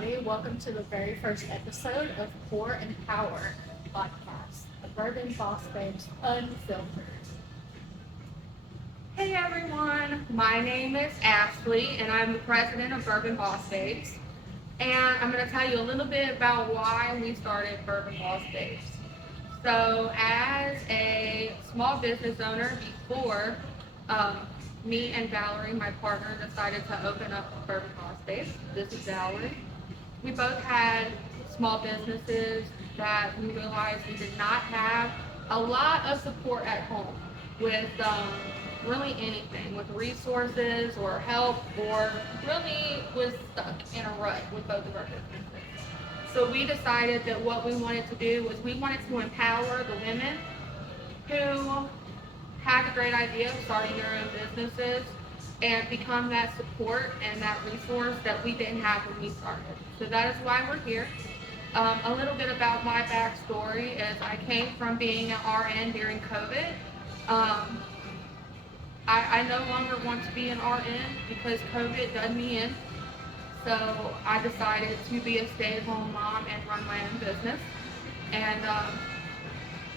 everybody. Welcome to the very first episode of Pour and Power podcast, the Bourbon Boss Babes Unfiltered. Hey everyone, my name is Ashley and I'm the president of Bourbon Boss Babes. And I'm going to tell you a little bit about why we started Bourbon Boss Babes. So, as a small business owner before me and Valerie, my partner, decided to open up Bourbon Boss Babes. This is Valerie. We both had small businesses that we realized we did not have a lot of support at home with really anything, with resources or help, or really was stuck in a rut with both of our businesses. So we decided that what we wanted to do was we wanted to empower the women who had a great idea of starting their own businesses and become that support and that resource that we didn't have when we started. So that is why we're here. A little bit about my backstory is I came from being an RN during COVID. I no longer want to be an RN because COVID done me in. So I decided to be a stay-at-home mom and run my own business. And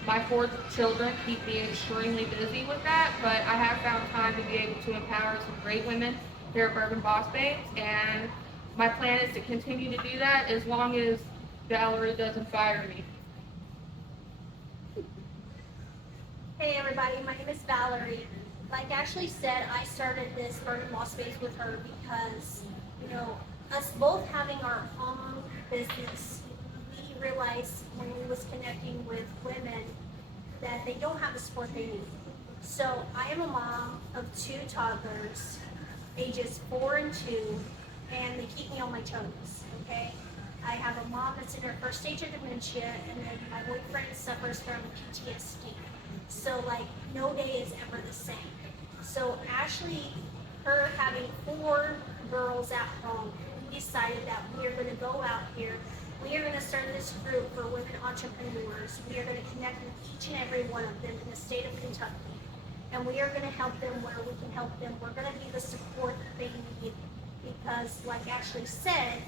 my 4 children keep me extremely busy with that, but I have found time to be able to empower some great women here at Bourbon Boss Babes, and my plan is to continue to do that as long as Valerie doesn't fire me. Hey everybody, my name is Valerie. Like Ashley said, I started this Bourbon Boss Babes with her because, us both having our own business, we realized when we was connecting with women that they don't have the support they need. So I am a mom of 2 toddlers, ages 4 and 2, and they keep me on my toes, okay? I have a mom that's in her first stage of dementia, and then my boyfriend suffers from PTSD. So no day is ever the same. So Ashley, her having 4 girls at home, we decided that we are going to go out here. We are going to start this group for women entrepreneurs. We are going to connect with each and every one of them in the state of Kentucky. And we are going to help them where we can help them. We're going to be the support that they need because, like Ashley said,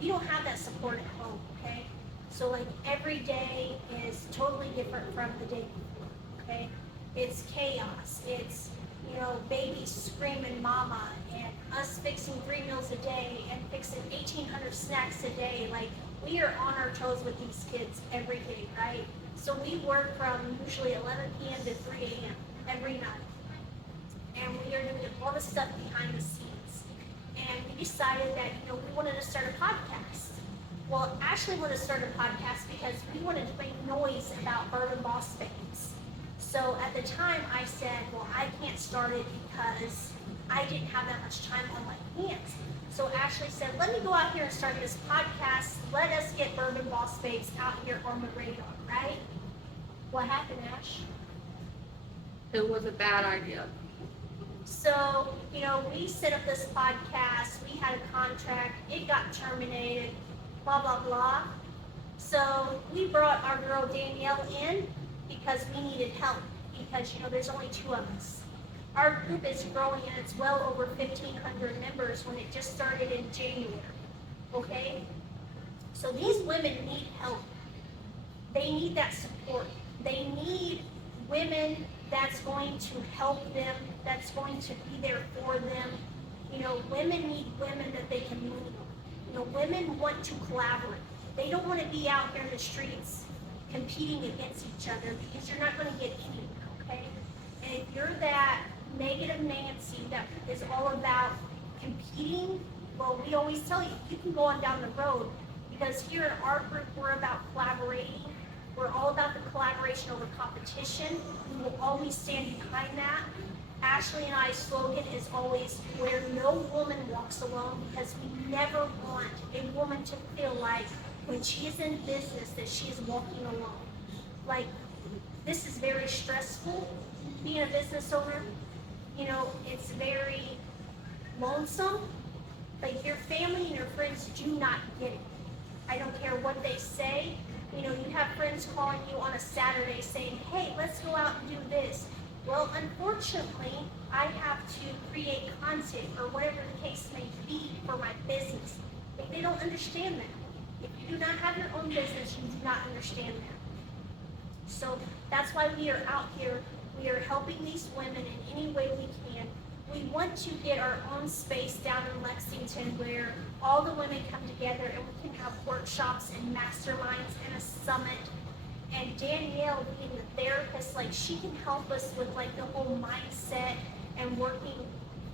we don't have that support at home, okay? So every day is totally different from the day before, okay? It's chaos. It's babies screaming mama, and us fixing 3 meals a day and fixing 1,800 snacks a day. We are on our toes with these kids every day, right? So we work from usually 11 p.m. to 3 a.m. every night. And we are doing all the stuff behind the scenes. And we decided that, we wanted to start a podcast. Well, Ashley wanted to start a podcast because we wanted to make noise about Bourbon Boss Babes. So at the time I said, well, I can't start it because I didn't have that much time on my hands. So Ashley said, let me go out here and start this podcast. Let us get Bourbon Boss Babes out here on the radar, right? What happened, Ash? It was a bad idea. So, we set up this podcast. We had a contract. It got terminated, blah, blah, blah. So we brought our girl Danielle in because we needed help because, there's only 2 of us. Our group is growing and it's well over 1,500 members when it just started in January, okay? So these women need help. They need that support. They need women that's going to help them, that's going to be there for them. Women need women that they can lean on. Women want to collaborate. They don't want to be out here in the streets competing against each other because you're not going to get anywhere, okay? And if you're that negative Nancy that is all about competing, well, we always tell you, you can go on down the road because here in our group, we're about collaborating. We're all about the collaboration over competition. We will always stand behind that. Ashley and I's slogan is always where no woman walks alone because we never want a woman to feel like when she is in business that she is walking alone. This is very stressful, being a business owner. It's very lonesome. Your family and your friends do not get it. I don't care what they say. You have friends calling you on a Saturday saying, hey, let's go out and do this. Well, unfortunately, I have to create content or whatever the case may be for my business. They don't understand that. If you do not have your own business, you do not understand that. So that's why we are out here. We are helping these women in any way we can. We want to get our own space down in Lexington where all the women come together and we can have workshops and masterminds and a summit. And Danielle, being the therapist, like she can help us with like the whole mindset and working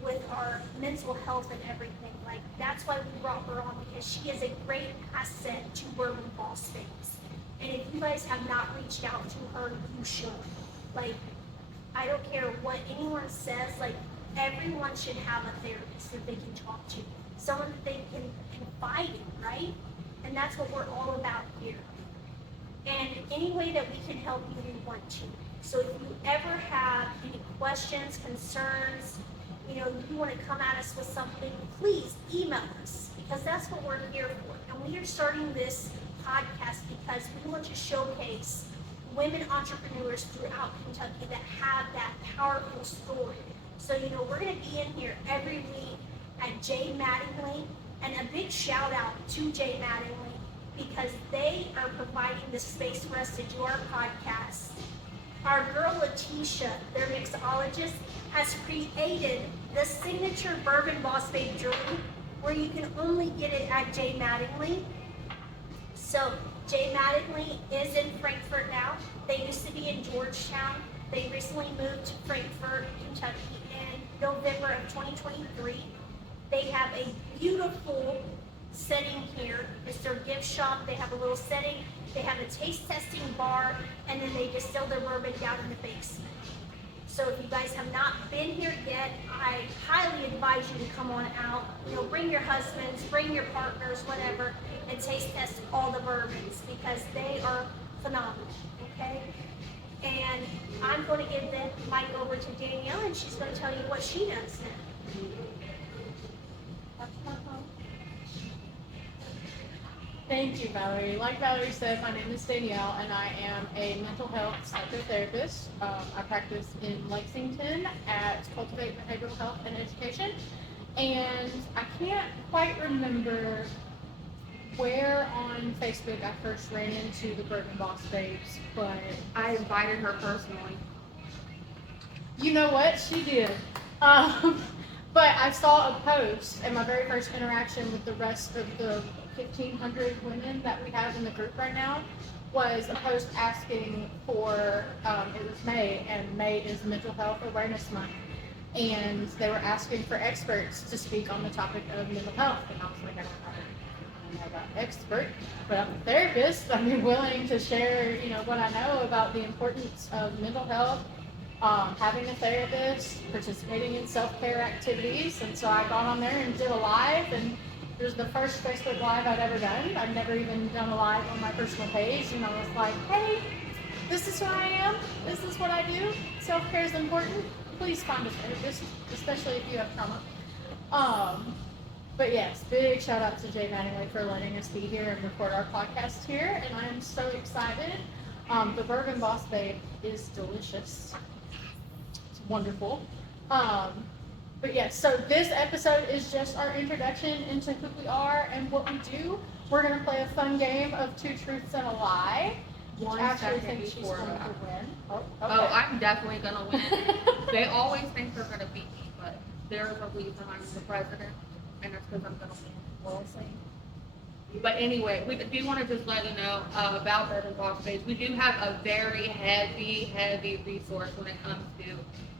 with our mental health and everything. Like that's why we brought her on, because she is a great asset to Bourbon Boss Babes. And if you guys have not reached out to her, you should. Like, I don't care what anyone says, like everyone should have a therapist that they can talk to, someone that they can confide in, right? And that's what we're all about here. And any way that we can help you, we want to. So if you ever have any questions, concerns, you want to come at us with something, please email us, because that's what we're here for. And we are starting this podcast because we want to showcase women entrepreneurs throughout Kentucky that have that powerful story. So, we're going to be in here every week at Jay Mattingly, and a big shout out to Jay Mattingly because they are providing the space for us to do our podcast. Our girl Letitia, their mixologist, has created the signature Bourbon Boss Babe drink where you can only get it at Jay Mattingly. So Jay Mattingly is in Frankfort now. They used to be in Georgetown. They recently moved to Frankfort, Kentucky in November of 2023. They have a beautiful setting here. It's their gift shop. They have a little setting. They have a taste testing bar, and then they distill their bourbon down in the basement. So if you guys have not been here yet, I highly advise you to come on out. Bring your husbands, bring your partners, whatever, and taste test all the bourbons because they are phenomenal, okay? And I'm going to give the mic over to Danielle, and she's going to tell you what she does now. Thank you, Valerie. Like Valerie said, my name is Danielle, and I am a mental health psychotherapist. I practice in Lexington at Cultivate Behavioral Health and Education, and I can't quite remember where on Facebook I first ran into the Bourbon Boss Babes, but I invited her personally. you know what? She did. But I saw a post, and my very first interaction with the rest of the 1,500 women that we have in the group right now was a post asking for, it was May, and May is Mental Health Awareness Month, and they were asking for experts to speak on the topic of mental health, and I was like, I don't know about expert, but I'm a therapist. I'm willing to share, what I know about the importance of mental health, having a therapist, participating in self-care activities, and so I got on there and did a live, and it was the first Facebook Live I'd ever done. I'd never even done a live on my personal page, and I was like, hey, this is who I am, this is what I do, self-care is important, please find a therapist, especially if you have trauma. But yes, big shout out to Jay Mattingly for letting us be here and record our podcast here, and I am so excited. The Bourbon Boss Babe is delicious. It's wonderful. But yes, so this episode is just our introduction into who we are and what we do. We're going to play a fun game of two truths and a lie. One Actually second think she's before going that. to win. Oh, Oh, okay. I'm definitely gonna win. They always think they're gonna beat me, but there's a reason I'm the president, and it's because I'm gonna win. We'll see. But anyway, we do want to just let you know about Bourbon Boss Babes. We do have a very heavy resource when it comes to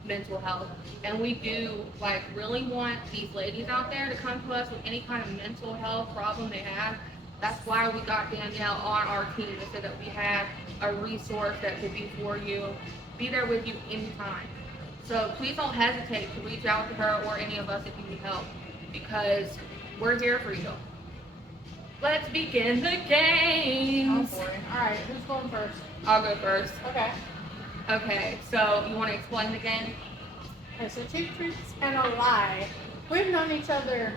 mental health, and we do really want these ladies out there to come to us with any kind of mental health problem they have. That's why we got Danielle on our team, so that we have a resource that could be for you, be there with you anytime. So please don't hesitate to reach out to her or any of us if you need help, because we're here for you. Let's begin the Oh, games. boy. All right, who's going first? I'll go first. Okay. Okay, so you want to explain the game? Okay, so two truths and a lie. We've known each other,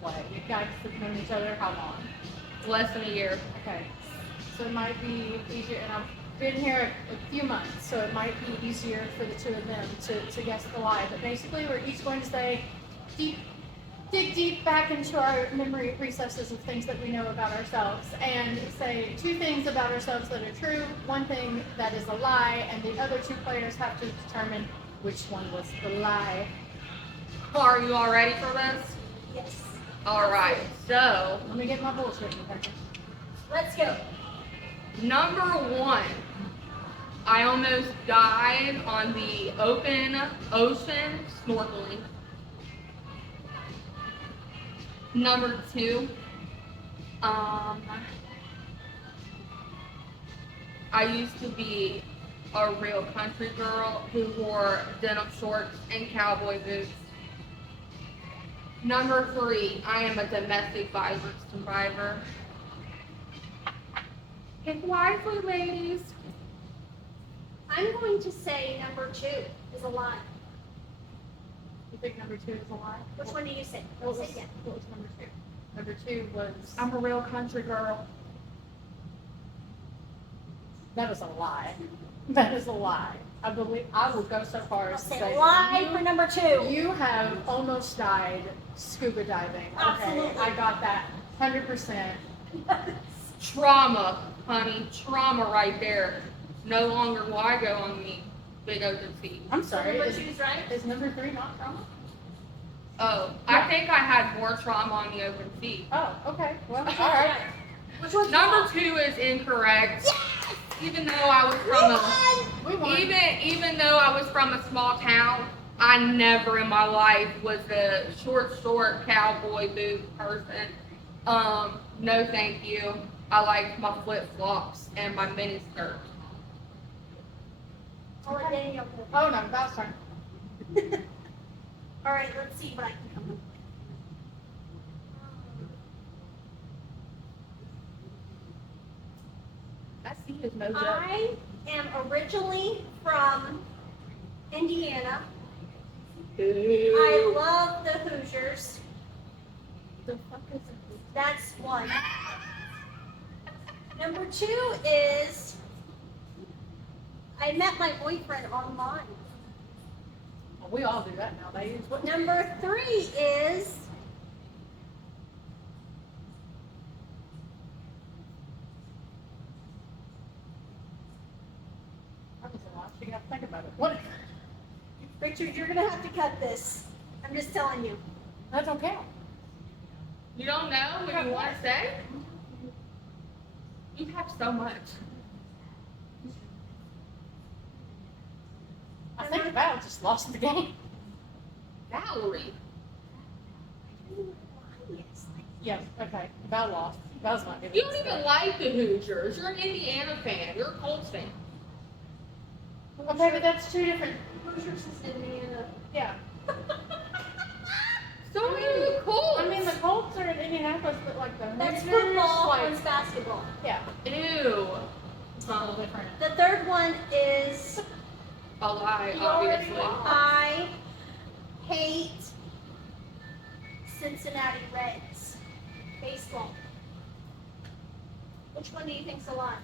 what? You guys have known each other how long? Less than a year. Okay. So it might be easier, and I've been here a few months, so it might be easier for the two of them to guess the lie. But basically, we're each going to say, deep dig deep back into our memory recesses of things that we know about ourselves and say 2 things about ourselves that are true, 1 thing that is a lie, and the other 2 players have to determine which one was the lie. Are you all ready for this? Yes. All right. So, Let me get my bullshit in there. Let's go. number 1, I almost died on the open ocean snorkeling. Number 2, I used to be a real country girl who wore denim shorts and cowboy boots. Number 3, I am a domestic violence survivor. Pick wisely, ladies. I'm going to say number 2 is a lie. You think number 2 is a lie? Which one do you say? What was, Say again. what was number 2? Number 2 was, I'm a real country girl. that was a lie. That is a lie. I believe, I will go so far I'll as to say say lie for number 2. you have almost died scuba diving. Okay, Absolutely. I got that 100%. Trauma, honey. Trauma right there. No longer will I go on the big open sea. I'm So sorry. number Is, 2 is right. is number 3 not trauma? Oh, I think I had more trauma on the open sea. Oh, okay. Well, all Which one's right. right? Which one's Number wrong? 2 is incorrect. Even though I was from a We won. even though I was from a small town, I never in my life was a short cowboy boot person. No thank you. I like my flip flops and my mini skirt. I'll let Danielle go. Oh no, that's fine. All right, let's see what I can come up with. I see his nose up. I am originally from Indiana. I love the Hoosiers. The fuck is it? That's 1. Number 2 is I met my boyfriend online. Well, we all do that nowadays. What Number 3 is that was a lot. You got to think about it. What? Richard, you're gonna have to cut this. I'm just telling you. That don't count. You don't know what you want to say? You have so much. I think Val just lost the game. Valerie. Yeah. Okay. Val lost. Val's not giving. You don't even like the Hoosiers. You're an Indiana fan. You're a Colts fan. Okay, but that's 2 different. Hoosiers is Indiana. Yeah. So are the Colts. I mean, the Colts are in Indianapolis, but like the That's Hoosiers, football, like, one's basketball. yeah, Ew. it's a little different. The third one is A lie, you already obviously. know. I hate Cincinnati Reds baseball. Which one do you think's a lie?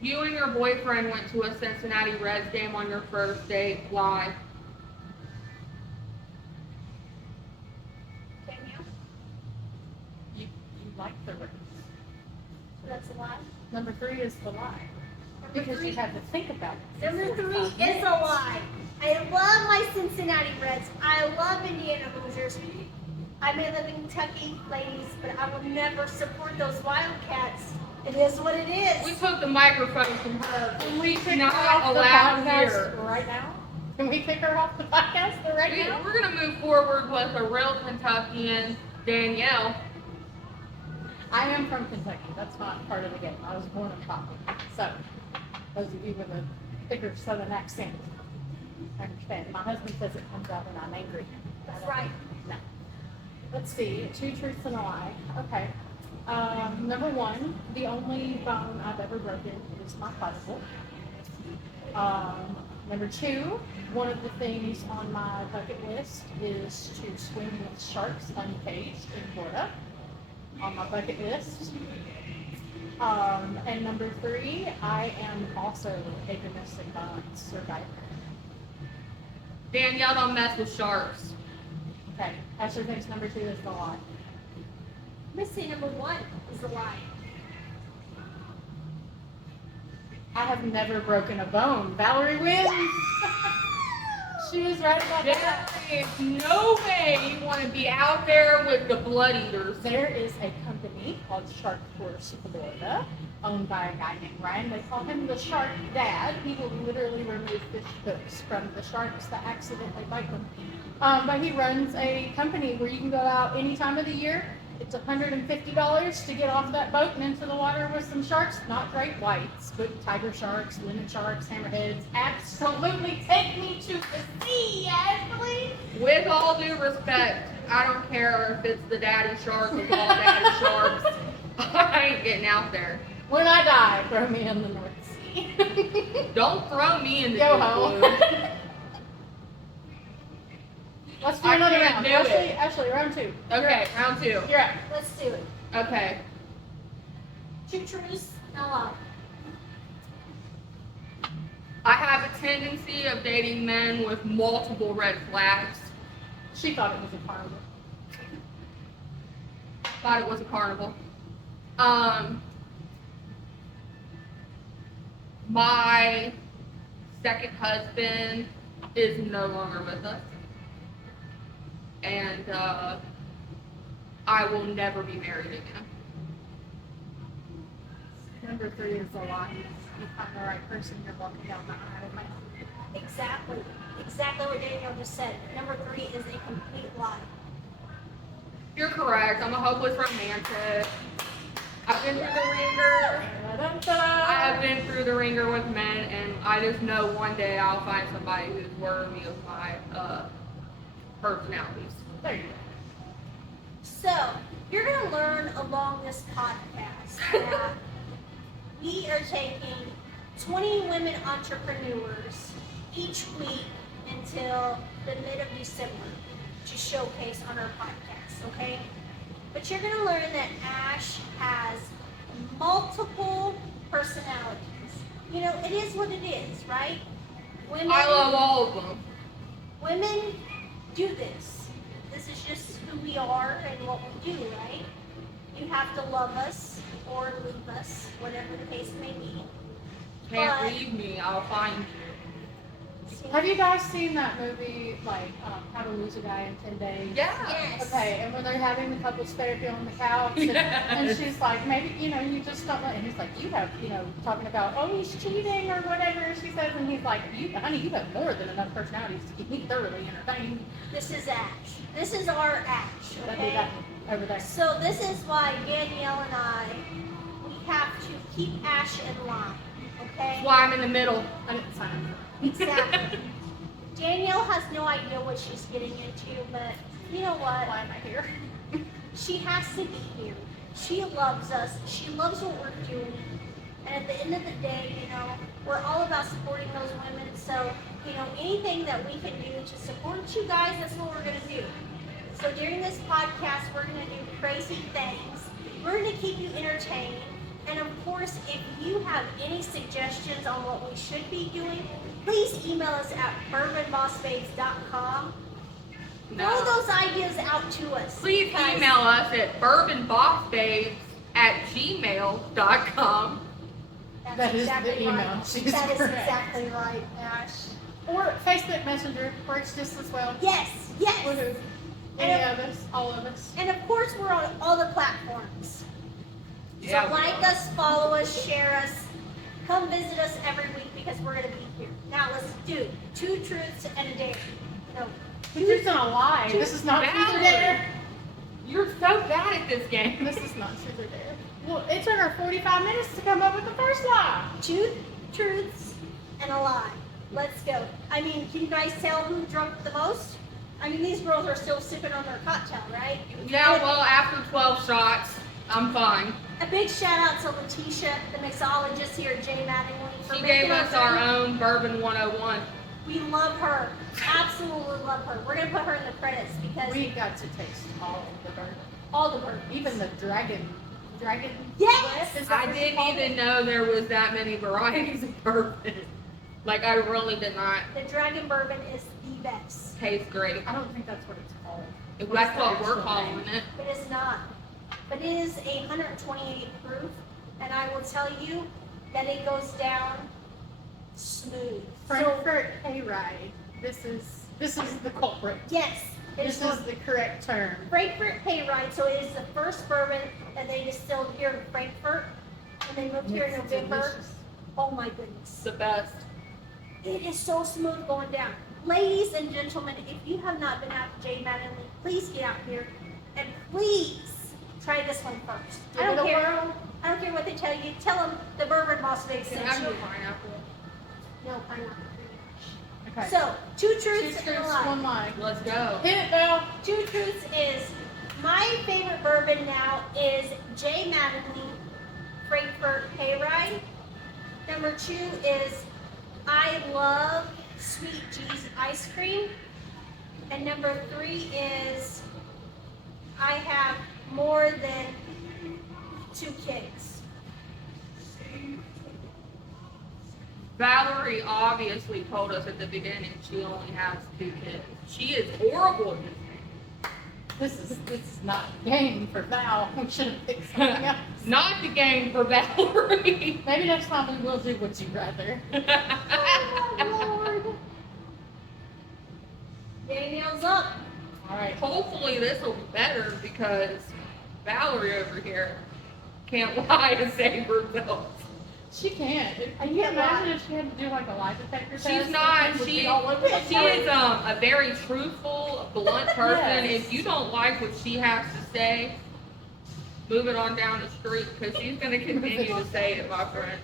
You and your boyfriend went to a Cincinnati Reds game on your first date. Lie. Danielle? You like the Reds. So that's a lie. Number 3 is the lie. Number Because three, you have to think about it. number 3 is a lie. I love my Cincinnati Reds. I love Indiana Hoosiers. I may live in Kentucky, ladies, but I will never support those Wildcats. It is what it We is. took the microphone from her. Can we kick not her off the allowed podcast here. right now? Can we kick her off the podcast right now? We're going to move forward with a real Kentuckian, Danielle. I am from Kentucky. That's not part of the game. I was born in Coffee. So, those of you with a thicker southern accent, I understand. My husband says it comes out when I'm angry. That's right. No. Let's see. 2 truths and a lie. Okay. Number 1, the only bone I've ever broken is my clavicle. Number 2, one of the things on my bucket list is to swim with sharks uncaged in Florida. On my bucket list. And number 3, I am also a domestic violence survivor. Danielle don't mess with sharks. Okay. Ashley thinks number 2 is the lie. I'm gonna say number 1 is a lie. I have never broken a bone. Valerie wins. She was right about that. There is no way you want to be out there with the blood eaters. There is a company called Shark Force Florida, owned by a guy named Ryan. They call him the Shark Dad. He will literally remove fish hooks from the sharks that accidentally bite them. But he runs a company where you can go out any time of the year. It's $150 to get off that boat and into the water with some sharks. Not great whites, but tiger sharks, lemon sharks, hammerheads. Absolutely take me to the sea, Ashley. With all due respect, I don't care if it's the daddy shark or all daddy sharks. I ain't getting out there. When I die, throw me in the North Sea. Don't throw me in the Yo deep ho. blue. Let's do I another can't round. do Ashley, it. Ashley, round 2. Okay, round 2. You're up. Let's do it. Okay. 2 truths and a lie. I have a tendency of dating men with multiple red flags. She thought it was a carnival. Thought it was a carnival. My second husband is no longer with us. And I will never be married again. Number 3 is a lie. You find the right person, you're walking down the aisle. Exactly. Exactly what Danielle just said. Number 3 is a complete lie. You're correct. I'm a hopeless romantic. I've been through the ringer. I have been through the ringer with men, and I just know one day I'll find somebody who's worthy of my personalities. There you go. So, you're going to learn along this podcast that we are taking 20 women entrepreneurs each week until the mid of December to showcase on our podcast, okay? But you're going to learn that Ash has multiple personalities. You know, it is what it is, right? Women, I love all of them. women do this. This is just who we are and what we do, right? You have to love us or leave us, whatever the case may be. Can't But- leave me. I'll find you. Have you guys seen that movie, like, How to Lose a Guy in 10 Days? Yeah. Yes. Okay, and when they're having the couples therapy on the couch, and, and Yes. she's like, maybe, you know, you just don't let, and he's like, you have, you know, talking about, oh, he's cheating or whatever, she says, and he's like, honey, you have more than enough personalities to keep me thoroughly entertained. This is Ash. This is our Ash, That'd be okay? that over there. So this is why Danielle and I, we have to keep Ash in line, okay? That's why I'm in the middle. I didn't sign up for that. Exactly. Danielle has no idea what she's getting into, but you know what? Why am I here? She has to be here. She loves us. She loves what we're doing. And at the end of the day, you know, we're all about supporting those women. So, you know, anything that we can do to support you guys, that's what we're going to do. So during this podcast, we're going to do crazy things. We're going to keep you entertained. And of course, if you have any suggestions on what we should be doing, please email us at bourbonbossbabes.com. Throw those ideas out to us. Please because- email us at bourbonbossbabes@gmail.com. That's That is exactly the email. right. She's That is correct. exactly right, Ash. Or Facebook Messenger works just as well. Yes, yes. Woohoo. Any of us, all of us. And of course, we're on all the platforms. Yeah, So we like are. us, follow us, share us, come visit us every week because we're going to be here. Now let's do 2 truths and a dare. No, Who's gonna lie? This is not truth or Valerie. dare. You're so bad at this game. This is not truth or dare. Well, it took her 45 minutes to come up with the first lie. 2 truths and a lie. Let's go. I mean, can you guys tell who drunk the most? I mean, these girls are still sipping on their cocktail, right? Yeah, well, after 12 shots, I'm fine. A big shout out to Letitia, the mixologist here at J. Mattingly. for She making gave us food. our own Bourbon 101. We love her. Absolutely love her. We're going to put her in the credits because We got to taste all of the bourbon. all the bourbon. Even the dragon. Yes! Is that I what you didn't called even it? know there was that many varieties of bourbon. Like, I really did not The dragon bourbon is the best. taste great. I don't think that's what it's called. If that's what we're calling it. It is not. But it is 128 proof, and I will tell you that it goes down smooth. Frankfurt Hayride. This is the culprit. Yes, This is the correct term. Frankfurt Hayride. So it is the first bourbon that they distilled here in Frankfurt, and they moved here in It's November. delicious. Oh my goodness. The best. It is so smooth going down. Ladies and gentlemen, if you have not been out to J. Madden, please get out here and please try this one first. Give it a whirl. I don't care what they tell you. Tell them the Bourbon Boss Babes Can sent I have you. no pineapple? No pineapple. Okay. So, two Two truths and a truths, lie. one lie. Let's go. Hit it, Belle. Two truths is my favorite bourbon now is J. Madden Frankfurt Hayride. Number 2 is I love Sweet G's ice cream. And number 3 is I have more than 2 kids. Valerie obviously told us at the beginning she only has 2 kids. She is horrible at this. This is not a game for Val. We should have picked something else. Not the game for Valerie. Maybe next time we will do Would You Rather. Oh, Lord. Danielle's up. All right. Hopefully this will be better because Valerie over here can't lie to save herself. She can't. Can you imagine if she had to do like a lie detector test? She's not. It would She be all over the is place. a very truthful, blunt person. Yes. If you don't like what she has to say, move it on down the street because she's going to continue to say it, my friend.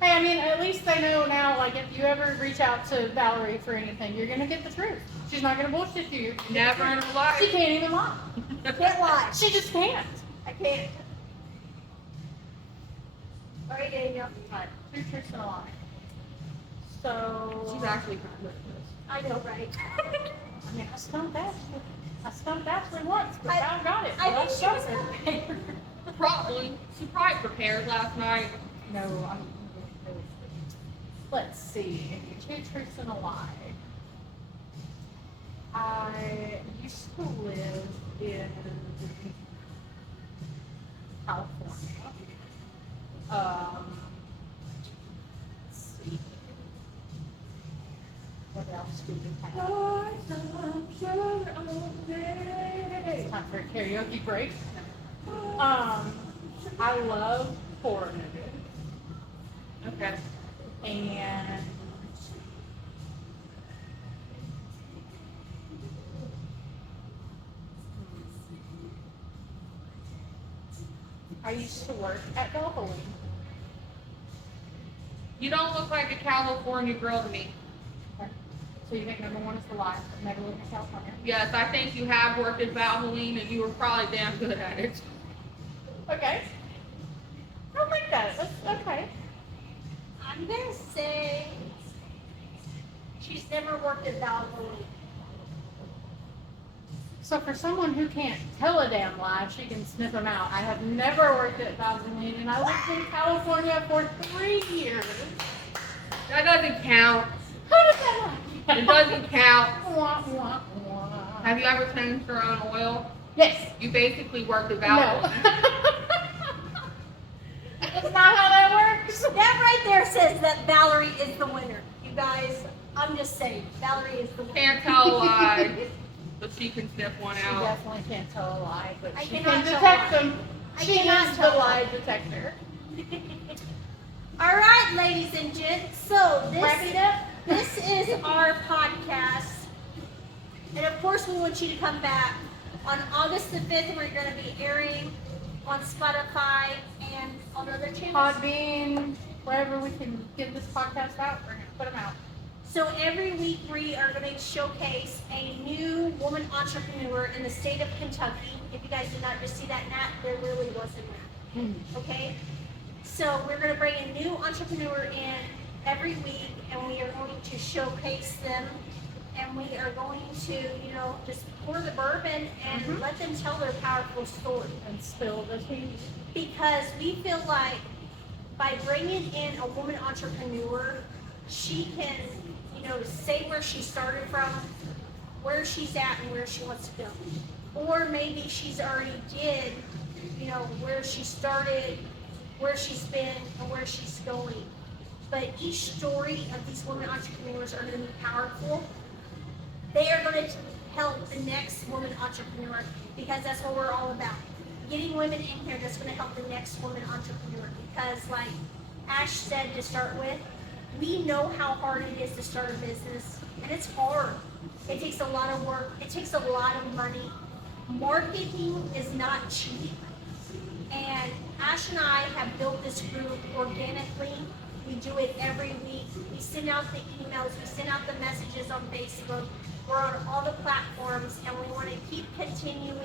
Hey, I mean, at least they know now, like, if you ever reach out to Valerie for anything, you're gonna get the truth. She's not gonna bullshit you. Never in her She life. can't even lie. Can't lie. She just can't. I can't. All right, Danielle. Alright, two truths and a lie. So, She's actually kind of good at this. I know, right? I mean, I stumped Ashley once, but I- Val got it. I so think that's she was something. She probably prepared last night. No, I'm. Let's see. Two truths and a lie. I used to live in California. Let's see. What else do we have? It's time for a karaoke break. I love horror movies. Okay. And I used to work at Bellholing. You don't look like a California girl to me. Okay. So you think number one is the lie, but never lived in California? Yes, I think you have worked at Valvoline and you were probably damn good at it. Okay. I like that. That's okay. I'm gonna say she's never worked at Valerie. So for someone who can't tell a damn lie, she can sniff them out. I have never worked at Vaseline, and I lived in California for 3 years. That doesn't count. How does that lie? It doesn't count. Wah, wah, wah. Have you ever changed your own oil? Yes. You basically worked at No. Valvoline. That's not how that works. That right there says that Valerie is the winner. You guys, I'm just saying, Valerie is the winner. Can't tell a lie, but she can sniff one She out. definitely can't tell a lie, but I she cannot can tell detect a lie. them. I She cannot is the tell a lie lie. detector. All right, ladies and gents. So Wrap it up. this is our podcast, and of course, we want you to come back on August the 5th. We're going to be airing on Spotify and on other channels. Podbean, wherever we can get this podcast out, we're gonna put them out. So every week we are going to showcase a new woman entrepreneur in the state of Kentucky. If you guys did not just see that, Nat, there really wasn't that. Okay? So we're going to bring a new entrepreneur in every week, and we are going to showcase them, and we are going to, just pour the bourbon and Mhm. let them tell their powerful story. And spill the tea. Because we feel like by bringing in a woman entrepreneur, she can, say where she started from, where she's at and where she wants to go. Or maybe she's already did, where she started, where she's been, and where she's going. But each story of these women entrepreneurs are going to be powerful. They are going to help the next woman entrepreneur, because that's what we're all about. Getting women in here that's going to help the next woman entrepreneur. Because like Ash said to start with, we know how hard it is to start a business, and it's hard. It takes a lot of work. It takes a lot of money. Marketing is not cheap. And Ash and I have built this group organically. We do it every week. We send out the emails. We send out the messages on Facebook. We're on all the platforms, and we want to keep continuing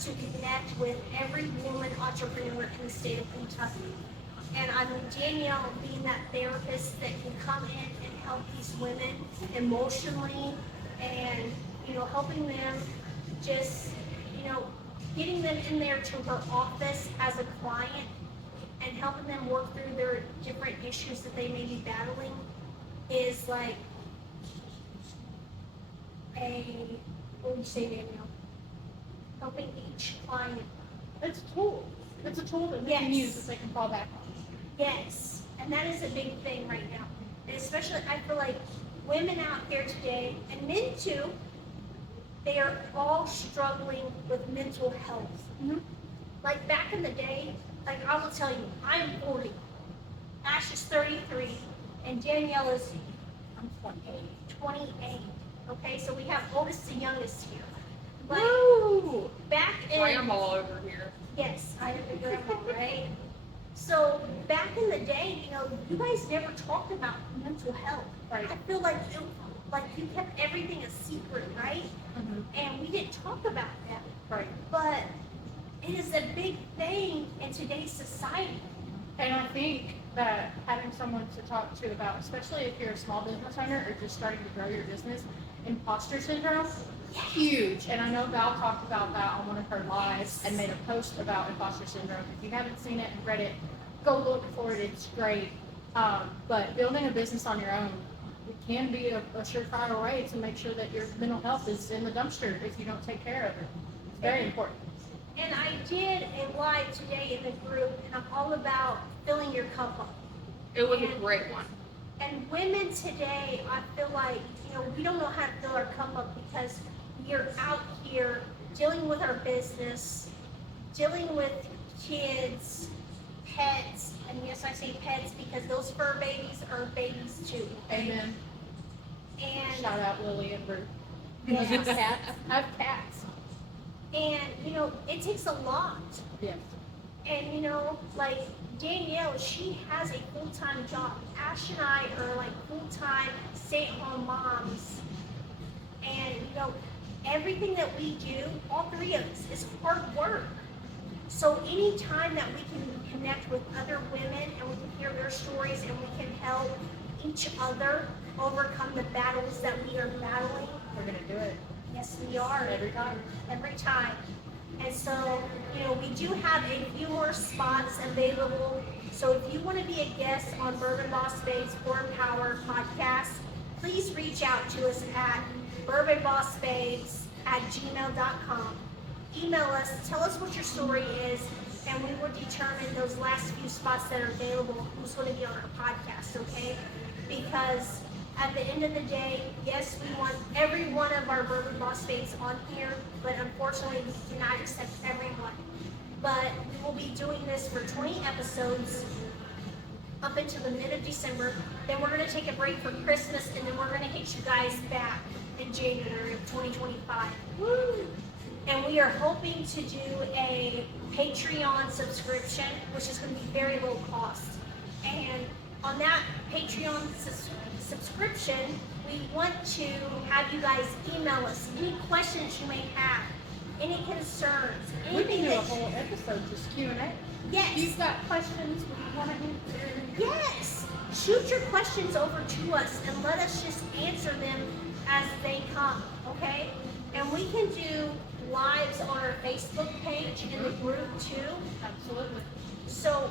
to connect with every woman entrepreneur in the state of Kentucky. And I'm Danielle, being that therapist that can come in and help these women emotionally, and helping them just getting them in there to her office as a client and helping them work through their different issues that they may be battling is like what would you say, Danielle? Helping each client. It's a tool. It's a tool that they can use that they can fall back on. Yes, and that is a big thing right now. And especially, I feel like women out here today, and men too, they are all struggling with mental health. Mm-hmm. Like back in the day, like I will tell you, I'm 40, Ash is 33, and Danielle is I'm 28. 28. Okay, so we have oldest to youngest here. But Woo! back in Grandma over here. yes, I am the grandma, right? So back in the day, you guys never talked about mental health. Right. I feel like you kept everything a secret, right? Mm-hmm. And we didn't talk about that. Right. But it is a big thing in today's society. And I think that having someone to talk to about, especially if you're a small business owner or just starting to grow your business, imposter syndrome, huge. And I know Val talked about that on one of her lives and made a post about imposter syndrome. If you haven't seen it and read it, go look for it. It's great. But building a business on your own, it can be a surefire way to make sure that your mental health is in the dumpster if you don't take care of it. It's very important. And I did a live today in the group, and I'm all about filling your cup up. It was a great one. And women today, I feel like, we don't know how to fill our cup up because we are out here dealing with our business, dealing with kids, pets, and yes, I say pets because those fur babies are babies too. Okay? Amen. And Shout out Lily and Ruth. Yes. Cats. I have cats. and it takes a lot. Yes. And like Danielle, she has a full-time job. Ash and I are like full-time stay-at-home moms. And everything that we do, all three of us, is hard work. So anytime that we can connect with other women and we can hear their stories and we can help each other overcome the battles that we are battling, We're going to do it. yes, we are. Every time. Every time. And so, we do have a few more spots available. So if you want to be a guest on Bourbon Boss Babes or Power podcast, please reach out to us at bourbonbossbabes@gmail.com. Email us, tell us what your story is, and we will determine those last few spots that are available, who's going to be on our podcast, okay? Because at the end of the day, yes, we want every one of our Bourbon Boss Babes on here, but unfortunately, we cannot accept everyone. But we will be doing this for 20 episodes up until the mid of December. Then we're going to take a break for Christmas, and then we're going to hit you guys back in January of 2025. Woo! And we are hoping to do a Patreon subscription, which is going to be very low cost. And on that Patreon subscription, we want to have you guys email us any questions you may have, any concerns, We can anything do a that whole episode just Q&A. yes, If you've got questions we want to answer. yes, shoot your questions over to us and let us just answer them as they come, okay? And we can do lives on our Facebook page in the group too. Absolutely. So,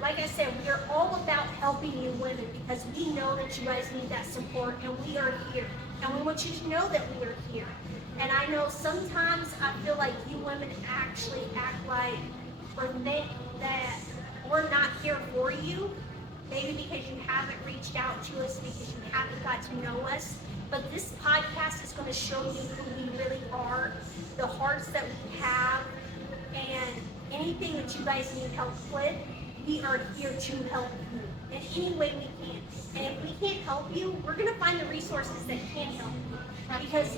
like I said, we are all about helping you women because we know that you guys need that support and we are here. And we want you to know that we are here. And I know sometimes I feel like you women actually act like or think that we're not here for you, maybe because you haven't reached out to us, because you haven't got to know us. But this podcast is going to show you who we really are, the hearts that we have, and anything that you guys need help with, we are here to help you in any way we can. And if we can't help you, we're going to find the resources that can help you. Because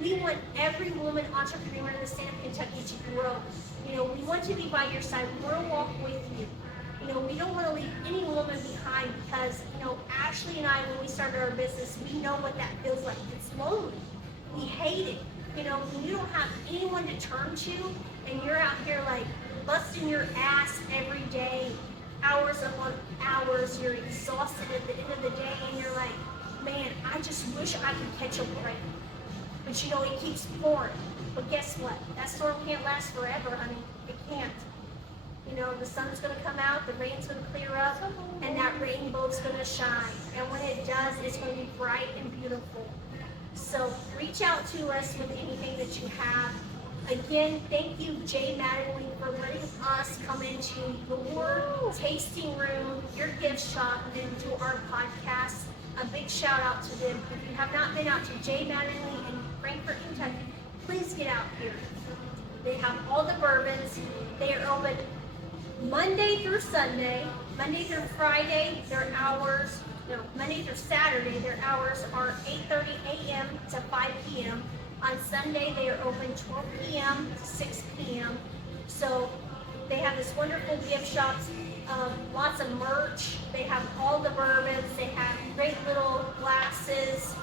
we want every woman entrepreneur in the state of Kentucky to grow. You know, we want to be by your side. We want to walk with you. You know, we don't want to leave any woman behind because, you know, Ashley and I, when we started our business, we know what that feels like. It's lonely. We hate it. You know, when you don't have anyone to turn to and you're out here like busting your ass every day, hours upon hours, you're exhausted at the end of the day and you're like, man, I just wish I could catch a break. But you know, it keeps pouring. But guess what? That storm can't last forever, honey. It can't. You know, the sun's going to come out, the rain's going to clear up, and that rainbow's going to shine. And when it does, it's going to be bright and beautiful. So reach out to us with anything that you have. Again, thank you, Jay Mattingly, for letting us come into your tasting room, your gift shop, and do our podcast. A big shout out to them. If you have not been out to Jay Mattingly in Frankfort, Kentucky, please get out here. They have all the bourbons. They are open Monday through Sunday. Monday through Friday, Monday through Saturday, their hours are 8:30 a.m. to 5 p.m. On Sunday, they are open 12 p.m. to 6 p.m. So they have this wonderful gift shops, lots of merch. They have all the bourbons. They have great little glasses.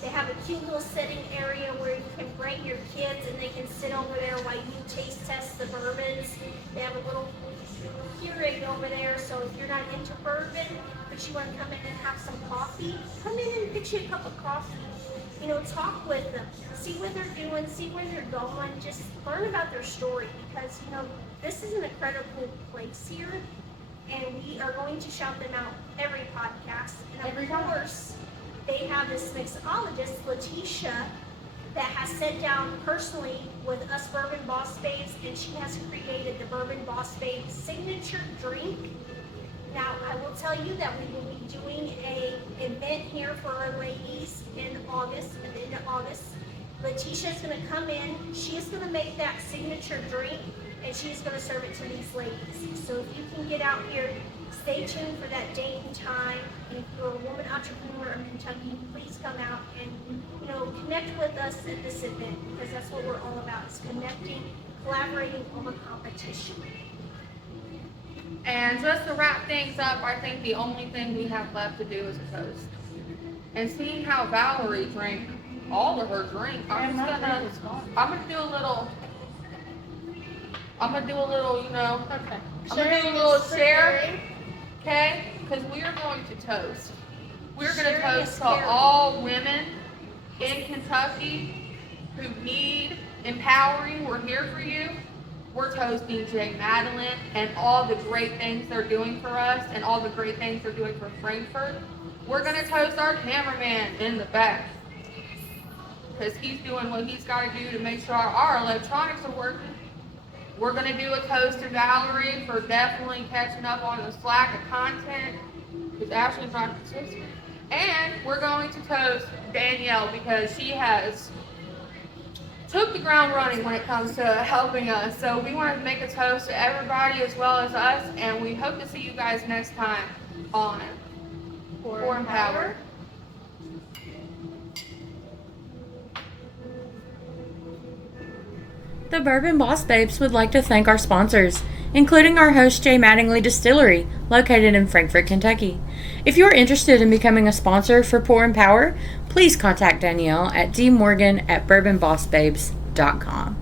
They have a cute little sitting area where you can bring your kids and they can sit over there while you taste test the bourbons. They have a little Keurig over there, so if you're not into bourbon, but you want to come in and have some coffee, come in and get you a cup of coffee. You know, talk with them, see what they're doing, see where they're going, just learn about their story because, you know, this is an incredible place here, and we are going to shout them out every podcast. And of course, they have this mixologist, Letitia, that has sat down personally with us Bourbon Boss Babes, and she has created the Bourbon Boss Babes signature drink. Now, I will tell you that we will be doing an event here for our ladies in August, at the end of August. Letitia is going to come in. She is going to make that signature drink, and she's going to serve it to these ladies. So if you can get out here, stay tuned for that date and time. And if you're a woman entrepreneur in Kentucky, please come out and, you know, connect with us at this event because that's what we're all about, is connecting, collaborating over competition. And just to wrap things up, I think the only thing we have left to do is a toast. And seeing how Valerie drank all of her drink, I'm gonna do a little, you know, Okay. I'm gonna do a little share, okay? Because we are going to toast. We're going to toast to all women in Kentucky who need empowering. We're here for you. We're toasting Jay Madeline and all the great things they're doing for us and all the great things they're doing for Frankfort. We're going to toast our cameraman in the back because he's doing what he's got to do to make sure our electronics are working. We're going to do a toast to Valerie for definitely catching up on the slack of content because Ashley's not consistent. And we're going to toast Danielle because she has took the ground running when it comes to helping us. So we want to make a toast to everybody as well as us, and we hope to see you guys next time on Pour and Power. The Bourbon Boss Babes would like to thank our sponsors, including our host Jay Mattingly Distillery, located in Frankfort, Kentucky. If you are interested in becoming a sponsor for Pour and Power, please contact Danielle at dmorgan@bourbonbossbabes.com.